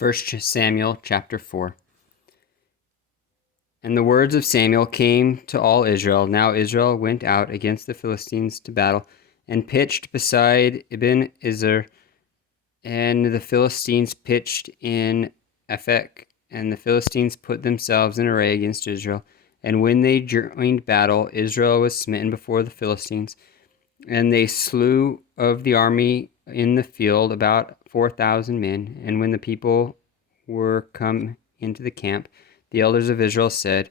1 Samuel chapter 4. And the words of Samuel came to all Israel. Now Israel went out against the Philistines to battle, and pitched beside Ibn Ezer, and the Philistines pitched in Aphek, and the Philistines put themselves in array against Israel. And when they joined battle, Israel was smitten before the Philistines, and they slew of the army in the field about 4,000 men. And when the people were come into the camp, the elders of Israel said,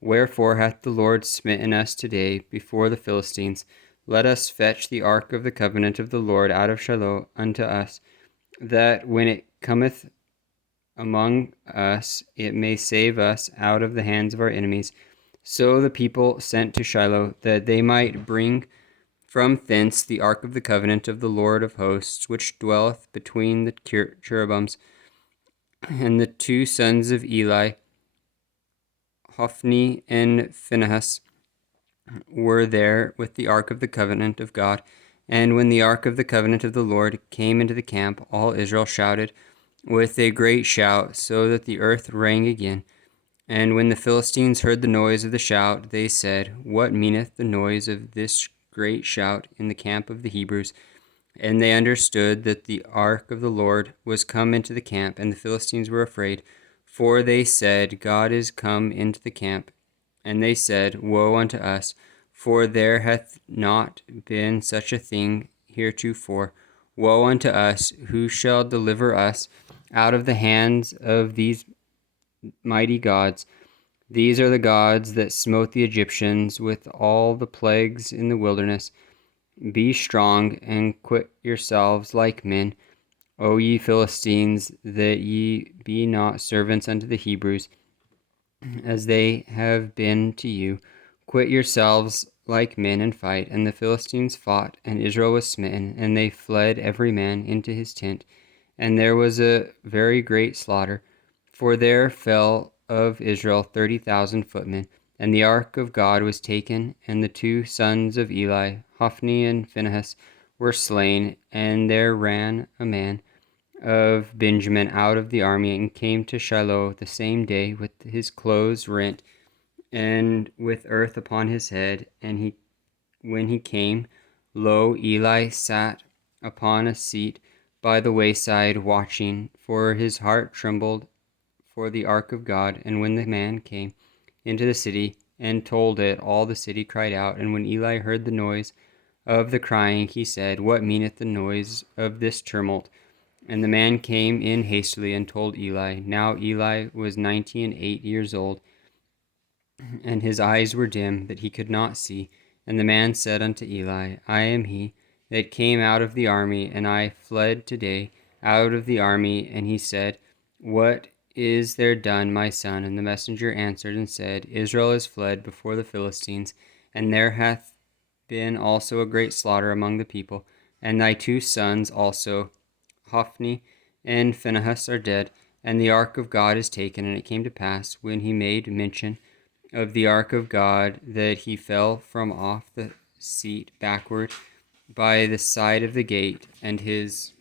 Wherefore hath the Lord smitten us today before the Philistines? Let us fetch the ark of the covenant of the Lord out of Shiloh unto us, that when it cometh among us, it may save us out of the hands of our enemies. So the people sent to Shiloh, that they might bring from thence the ark of the covenant of the Lord of hosts, which dwelleth between the cherubims. And the two sons of Eli, Hophni and Phinehas, were there with the ark of the covenant of God. And when the ark of the covenant of the Lord came into the camp, all Israel shouted with a great shout, so that the earth rang again. And when the Philistines heard the noise of the shout, they said, What meaneth the noise of this great shout in the camp of the Hebrews? And they understood that the ark of the Lord was come into the camp, and the Philistines were afraid. For they said, God is come into the camp. And they said, Woe unto us, for there hath not been such a thing heretofore. Woe unto us, who shall deliver us out of the hands of these mighty gods? These are the gods that smote the Egyptians with all the plagues in the wilderness. Be strong, and quit yourselves like men, O ye Philistines, that ye be not servants unto the Hebrews, as they have been to you. Quit yourselves like men, and fight. And the Philistines fought, and Israel was smitten, and they fled every man into his tent. And there was a very great slaughter, for there fell of Israel 30,000 footmen. And the ark of God was taken, and the two sons of Eli, Hophni and Phinehas, were slain. And there ran a man of Benjamin out of the army, and came to Shiloh the same day with his clothes rent, and with earth upon his head. And when he came, lo, Eli sat upon a seat by the wayside watching, for his heart trembled for the ark of God. And when the man came into the city and told it, all the city cried out. And when Eli heard the noise of the crying, he said, What meaneth the noise of this tumult? And the man came in hastily and told Eli. Now Eli was 98 years old, and his eyes were dim, that he could not see. And the man said unto Eli, I am he that came out of the army, and I fled today out of the army. And he said, What is there done, my son? And the messenger answered and said, Israel is fled before the Philistines, and there hath been also a great slaughter among the people. And thy two sons also, Hophni and Phinehas, are dead, and the ark of God is taken. And it came to pass, when he made mention of the ark of God, that he fell from off the seat backward by the side of the gate, and his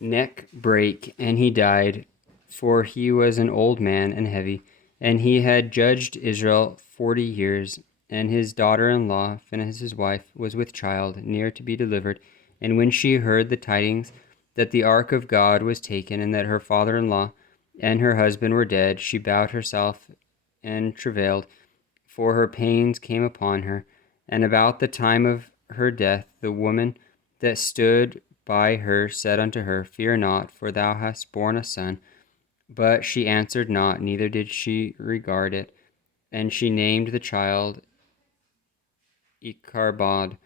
neck brake, and he died, for he was an old man and heavy. And he had judged Israel 40 years. And his daughter-in-law, Phinehas his wife, was with child, near to be delivered. And when she heard the tidings that the ark of God was taken, and that her father-in-law and her husband were dead, she bowed herself and travailed, for her pains came upon her. And about the time of her death, the woman that stood by her said unto her, Fear not, for thou hast borne a son. But she answered not, neither did she regard it. And she named the child Ichabod,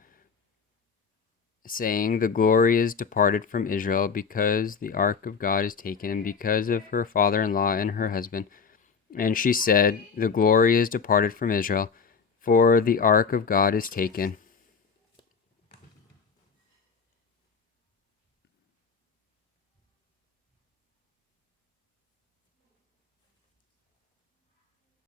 saying, The glory is departed from Israel, because the ark of God is taken, and because of her father-in-law and her husband. And she said, The glory is departed from Israel, for the ark of God is taken.